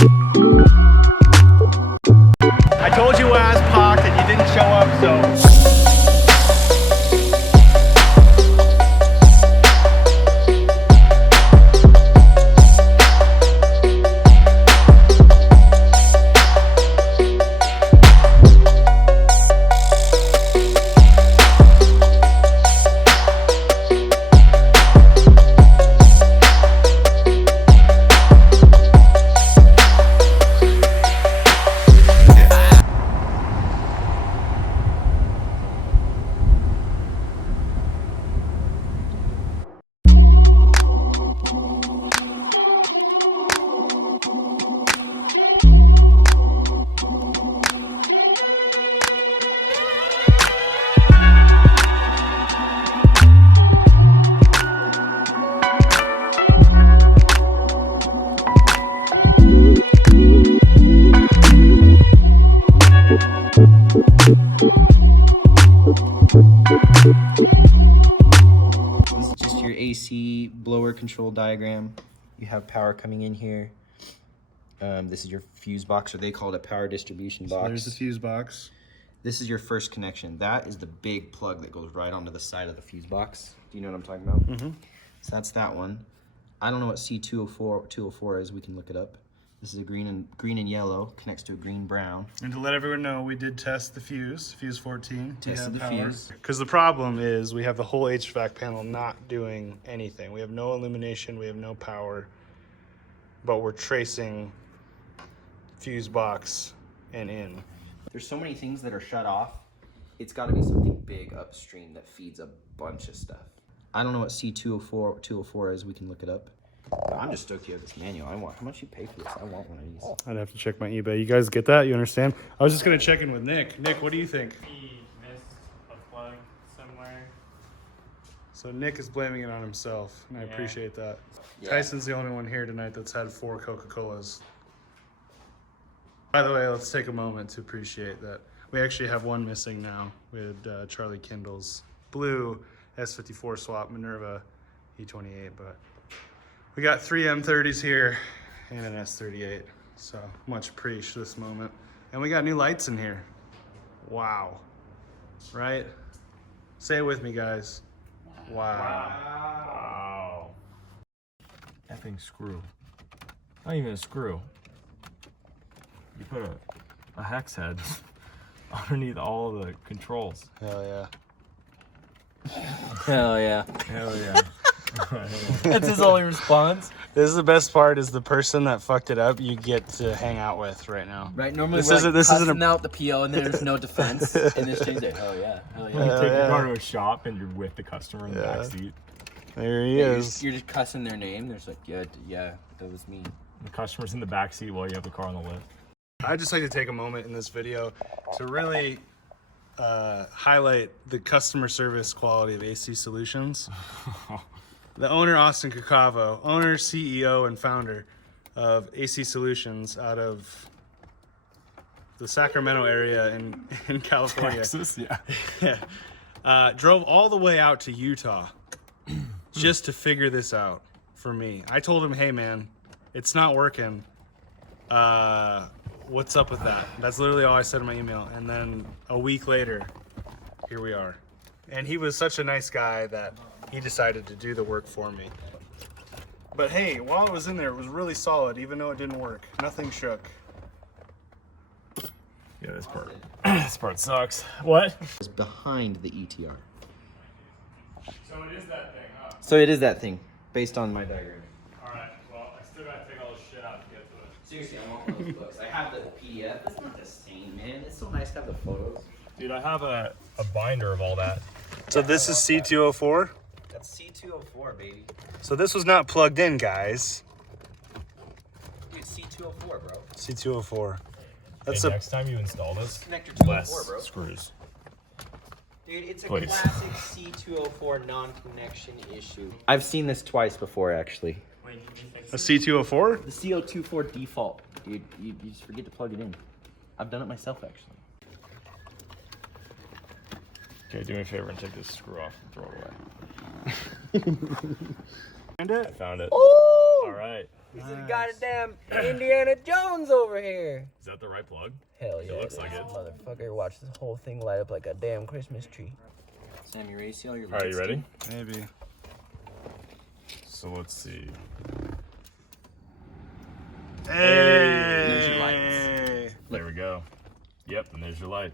I told you I was parked and you didn't show up, so. This is just your AC blower control diagram. You have power coming in here. This is your fuse box, or they call it a power distribution box. So there's the fuse box. This is your first connection. That is the big plug that goes right onto the side of the fuse box. Do you know what I'm talking about? Mm-hmm. So that's that one. I don't know what C204 is. We can look it up. This is a green and yellow, connects to a green brown. And to let everyone know, we did test the fuse 14. Tested the fuse. Because the problem is we have the whole HVAC panel not doing anything. We have no illumination, we have no power, but we're tracing fuse box and in. There's so many things that are shut off. It's got to be something big upstream that feeds a bunch of stuff. I don't know what C204 is. We can look it up. I'm just stoked you have this manual. How much you pay for this? I want one of these. I'd have to check my eBay. You guys get that? You understand? I was just gonna check in with Nick. Nick, what do you think? He missed a plug somewhere. So Nick is blaming it on himself, and I appreciate that. Yeah. Tyson's the only one here tonight that's had 4 Coca-Colas. By the way, let's take a moment to appreciate that. We actually have one missing now with Charlie Kindle's blue S54 swap Minerva E28, but we got 3 M30s here and an S38, so much appreciate this moment. And we got new lights in here. Wow. Right? Say it with me, guys. Wow. Wow. Effing screw. Not even a screw. You put a hex head underneath all of the controls. Hell yeah. Hell yeah. Hell yeah. That's his only response. This is the best part, is the person that fucked it up you get to hang out with right now. Right, normally This we're isn't- like this isn't cussing a- out the PO and there's no defense. And this change it. Hell yeah. Hell You yeah. take yeah. your car to a shop and you're with the customer in the Yeah. back seat. There he You're is. you're just cussing their name. There's like, yeah, that was me. The customer's in the back seat while you have the car on the lift. I'd just like to take a moment in this video to really highlight the customer service quality of AC Solutions. The owner, Austin Cacavo, owner, CEO, and founder of AC Solutions out of the Sacramento area in California. Texas, yeah. Yeah. Drove all the way out to Utah just to figure this out for me. I told him, hey man, it's not working. What's up with that? That's literally all I said in my email. And then a week later, here we are. And he was such a nice guy that he decided to do the work for me. But hey, while it was in there, it was really solid, even though it didn't work. Nothing shook. Yeah, this part. This part sucks. What? It's behind the ETR. So it is that thing, huh? So it is that thing, based on my diagram. Alright, well, I still gotta take all this shit out to get to it. Seriously, I want one of those books. I have the PDF. It's not the same, man. It's so nice to have the photos. Dude, I have a binder of all that. So this is C204. That's C204, baby. So this was not plugged in, guys. Dude, C204, bro. C204. That's That's next time you install this, Connector 204, less bro. screws. Dude, it's a Please. classic C204 non-connection issue. I've seen this twice before, actually. Wait, did you fix a C204. The CO24 default. Dude, you just forget to plug it in. I've done it myself, actually. Okay, do me a favor and take this screw off and throw it away. Find it? I found it. Oh, All right. This is goddamn Indiana Jones over here. Is that the right plug? Hell yeah. It looks like it. Motherfucker, watch this whole thing light up like a damn Christmas tree. Sam, you ready to see all your lights? All right, you ready? Maybe. So let's see. There's your lights. There we go. Yep, and there's your light.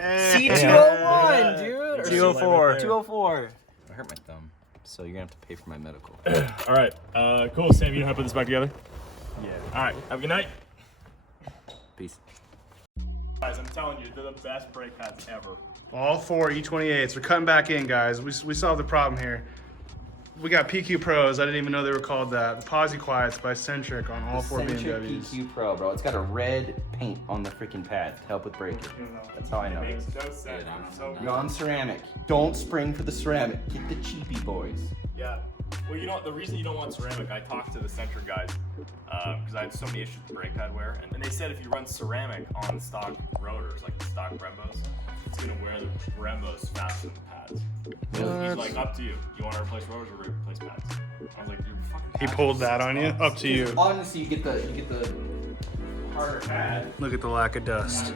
C201, dude. 204. 204. I hurt my thumb, so you're gonna have to pay for my medical. All right. Cool, Sam. You know how to put this back together? Yeah. All right. Have a good night. Peace. Guys, I'm telling you, they're the best brake pads ever. All 4 E28s. We're cutting back in, guys. We solved the problem here. We got PQ Pros. I didn't even know they were called that. The Posi Quiets by Centric on all 4 Centric BMWs. PQ Pro, bro. It's got a red paint on the freaking pad to help with braking. That's how I know. Makes no sense. So Non-ceramic. Don't spring for the ceramic. Get the cheapy boys. yeah. Well, you know, the reason you don't want ceramic, I talked to the Centric guys because I had so many issues with brake pad wear, and they said if you run ceramic on the stock rotors, like the stock Brembos, it's gonna wear the Brembos faster than the pads. He's like, up to you. You want to replace rotors or replace pads? I was like, you're fucking. He pulled that on you? Up to you. Honestly, you get the harder pad. Look at the lack of dust.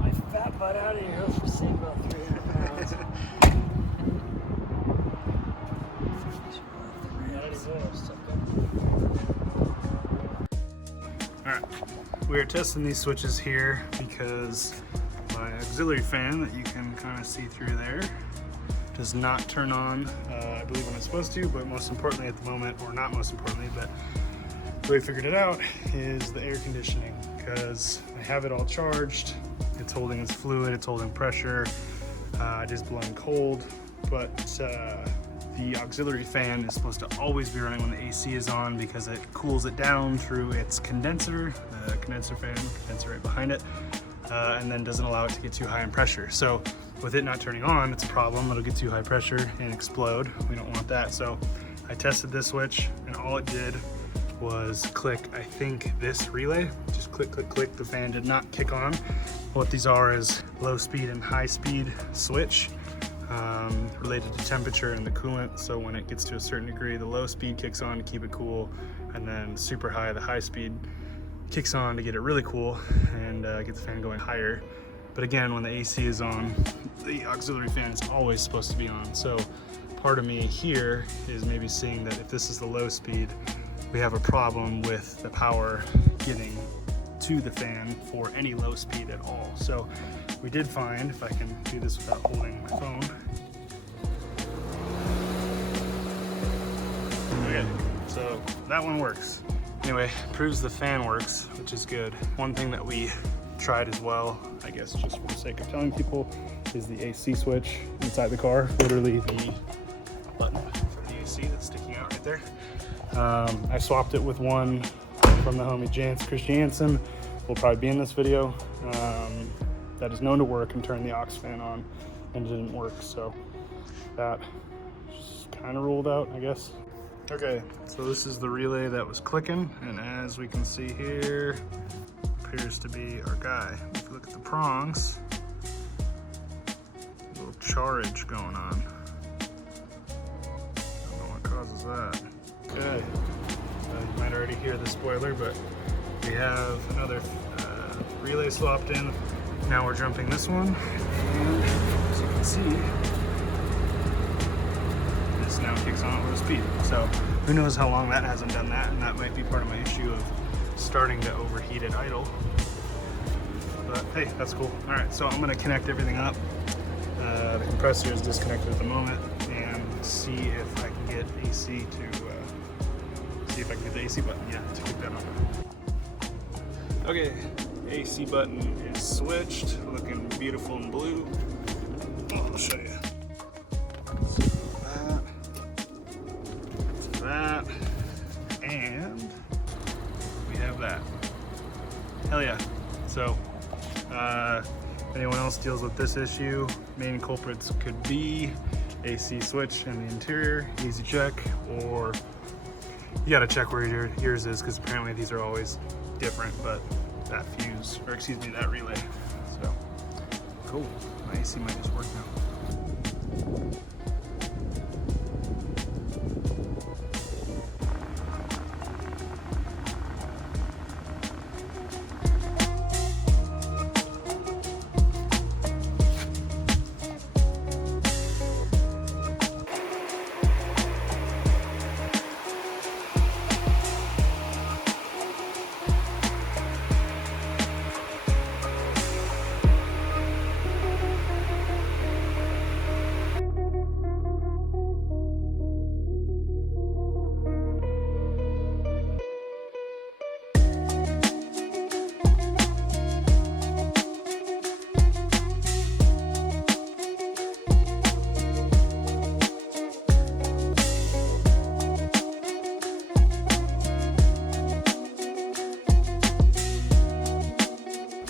My fat butt out of here. Let's save about 300 pounds. Alright, we are testing these switches here because my auxiliary fan that you can kind of see through there does not turn on, I believe when it's supposed to, but most importantly at the moment, or not most importantly, but the way I figured it out is the air conditioning, because I have it all charged, it's holding its fluid, it's holding pressure, it is blowing cold, but the auxiliary fan is supposed to always be running when the AC is on because it cools it down through its condenser, the condenser fan, condenser right behind it, and then doesn't allow it to get too high in pressure. So with it not turning on, it's a problem. It'll get too high pressure and explode. We don't want that. So I tested this switch and all it did was click, I think, this relay. Just click, click, click. The fan did not kick on. What these are is low speed and high speed switch. Related to temperature and the coolant. So when it gets to a certain degree, the low speed kicks on to keep it cool, and then super high, the high speed kicks on to get it really cool and get the fan going higher. But again, when the AC is on, the auxiliary fan is always supposed to be on. So part of me here is maybe seeing that if this is the low speed, we have a problem with the power getting to the fan for any low speed at all. So we did find, if I can do this without holding my phone. Okay, so that one works. Anyway, proves the fan works, which is good. One thing that we tried as well, I guess just for the sake of telling people, is the AC switch inside the car. Literally the button for the AC that's sticking out right there. I swapped it with one from the homie Chris Jansen. Will probably be in this video. That is known to work and turn the aux fan on, and it didn't work, so that just kind of ruled out, I guess. Okay, so this is the relay that was clicking, and as we can see here, appears to be our guy. If you look at the prongs, a little charge going on. Don't know what causes that. Okay, you might already hear the spoiler, but we have another relay swapped in. Now we're jumping this one, and as you can see, this now kicks on at low speed. So who knows how long that hasn't done that, and that might be part of my issue of starting to overheat at idle. But hey, that's cool. All right, so I'm gonna connect everything up. The compressor is disconnected at the moment, and see if I can get AC to, see if I can get the AC button, to kick that on. Okay, AC button is switched, looking beautiful and blue. I'll show you. So that, and we have that. Hell yeah. So anyone else deals with this issue, main culprits could be AC switch in the interior, easy check, or you gotta check where yours is, because apparently these are always different, but that fuse, or excuse me, that relay. So, cool. My AC might just work now.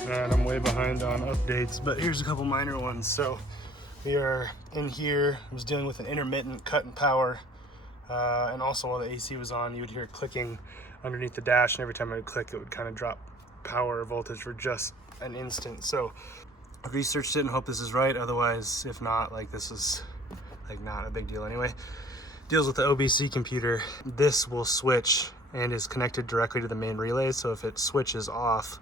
And I'm way behind on updates, but here's a couple minor ones. So we are in here. I was dealing with an intermittent cut in power, and also while the AC was on, you would hear it clicking underneath the dash, and every time I would click, it would kind of drop power or voltage for just an instant. So I researched it and hope this is right. Otherwise, if not, like, this is like not a big deal anyway. Deals with the OBC computer. This will switch and is connected directly to the main relay. So if it switches off,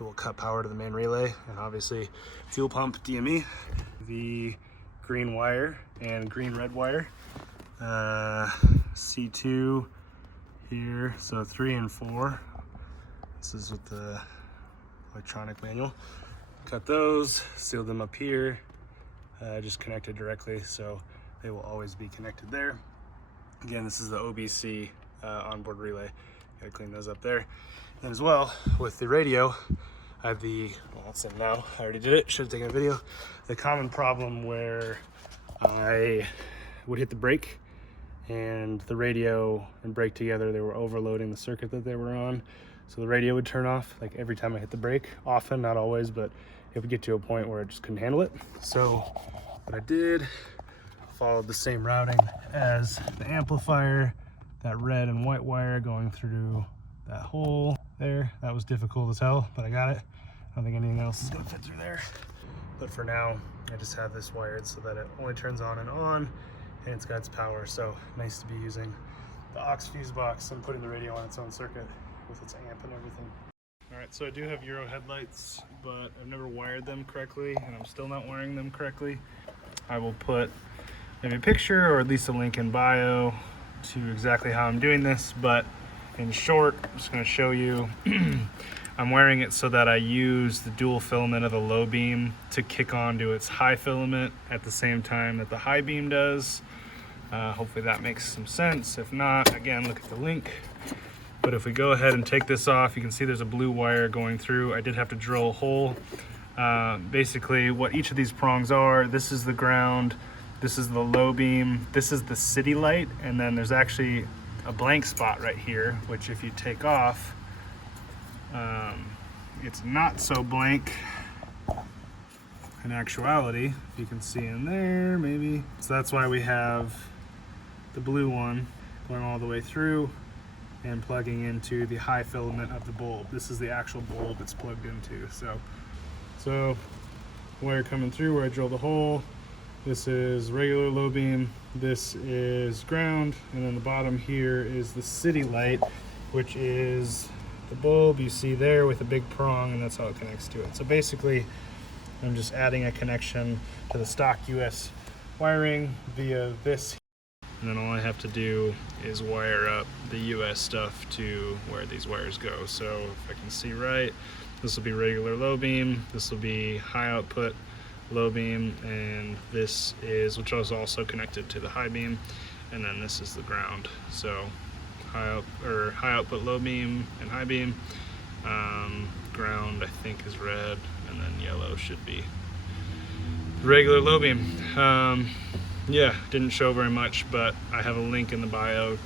it will cut power to the main relay, and obviously fuel pump DME, the green wire and green red wire, C2 here, so 3 and 4. This is with the electronic manual. Cut those, seal them up here, just connected directly, so they will always be connected there. Again, this is the OBC onboard relay. Gotta clean those up there. And as well, with the radio, I have the, well, that's in now. I already did it, should have taken a video. The common problem where I would hit the brake and the radio and brake together, they were overloading the circuit that they were on. So the radio would turn off like every time I hit the brake. Often, not always, but it would get to a point where it just couldn't handle it. So what I did, followed the same routing as the amplifier, that red and white wire going through that hole there. That was difficult as hell, but I got it. I don't think anything else is gonna fit through there. But for now, I just have this wired so that it only turns on, and it's got its power. So nice to be using the Aux Fuse Box and putting the radio on its own circuit with its amp and everything. All right, so I do have Euro headlights, but I've never wired them correctly, and I'm still not wiring them correctly. I will put maybe a picture or at least a link in bio to exactly how I'm doing this, but in short, I'm just going to show you. I'm wearing it so that I use the dual filament of the low beam to kick on to its high filament at the same time that the high beam does. Hopefully that makes some sense. If not, again, look at the link. But if we go ahead and take this off, you can see there's a blue wire going through. I did have to drill a hole. Basically, what each of these prongs are, this is the ground, this is the low beam, this is the city light, and then there's actually a blank spot right here, which if you take off, it's not so blank in actuality. You can see in there, maybe. So that's why we have the blue one going all the way through and plugging into the high filament of the bulb. This is the actual bulb it's plugged into. So wire coming through where I drilled the hole. This is regular low beam, this is ground, and then the bottom here is the city light, which is the bulb you see there with a big prong, and that's how it connects to it. So basically, I'm just adding a connection to the stock US wiring via this, and then all I have to do is wire up the US stuff to where these wires go. So if I can see right, this will be regular low beam, this will be high output low beam, and this is, which is also connected to the high beam, and then this is the ground. So high output low beam and high beam. Ground I think is red, and then yellow should be regular low beam. Yeah, didn't show very much, but I have a link in the bio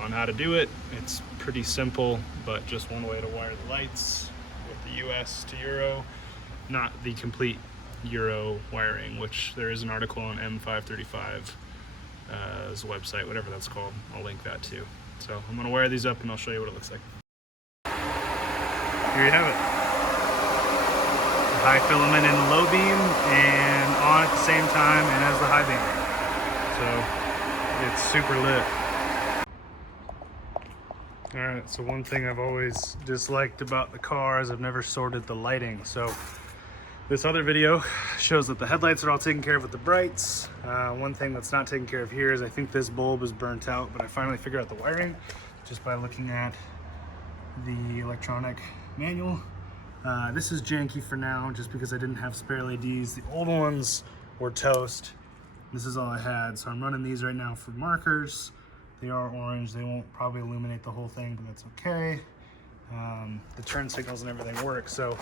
on how to do it. It's pretty simple, but just one way to wire the lights with the US to Euro, not the complete Euro wiring, which there is an article on M535's website, whatever that's called. I'll link that too. So I'm gonna wire these up and I'll show you what it looks like. Here you have it. The high filament in the low beam and on at the same time and as the high beam. So it's super lit. Alright, so one thing I've always disliked about the car is I've never sorted the lighting. So this other video shows that the headlights are all taken care of with the brights. One thing that's not taken care of here is I think this bulb is burnt out, but I finally figured out the wiring just by looking at the electronic manual. This is janky for now just because I didn't have spare LEDs. The old ones were toast. This is all I had, so I'm running these right now for markers. They are orange. They won't probably illuminate the whole thing, but that's okay. The turn signals and everything work, so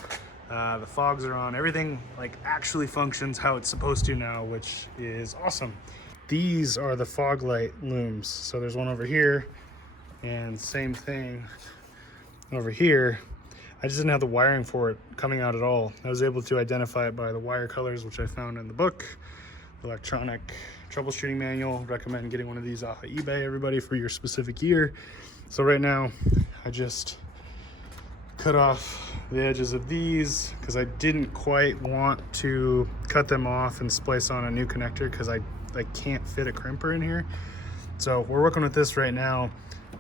the fogs are on. Everything like actually functions how it's supposed to now, which is awesome. These are the fog light looms. So there's one over here and same thing over here. I just didn't have the wiring for it coming out at all. I was able to identify it by the wire colors, which I found in the book, electronic troubleshooting manual. Recommend getting one of these off of eBay, everybody, for your specific year. So right now I just cut off the edges of these because I didn't quite want to cut them off and splice on a new connector because I can't fit a crimper in here. So we're working with this right now.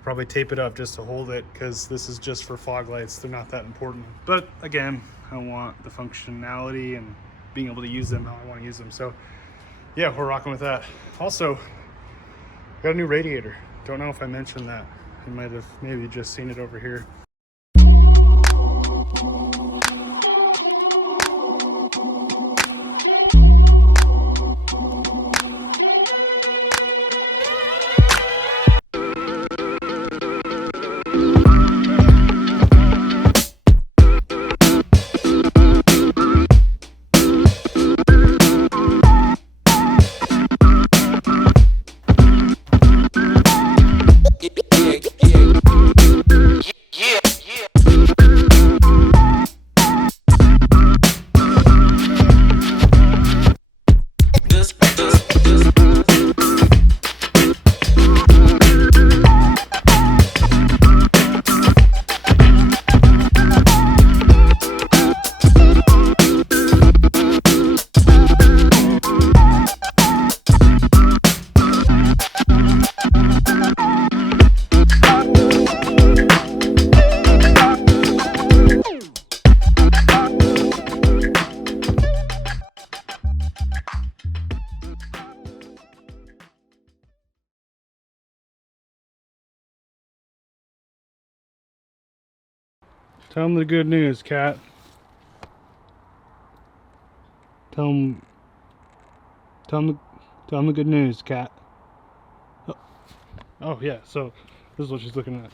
Probably tape it up just to hold it because this is just for fog lights. They're not that important, but again, I want the functionality and being able to use them how I want to use them. So yeah, we're rocking with that. Also, got a new radiator. Don't know if I mentioned that. You might have maybe just seen it over here. Tell them the good news, Kat. Tell them the good news, Kat. Oh yeah, so this is what she's looking at.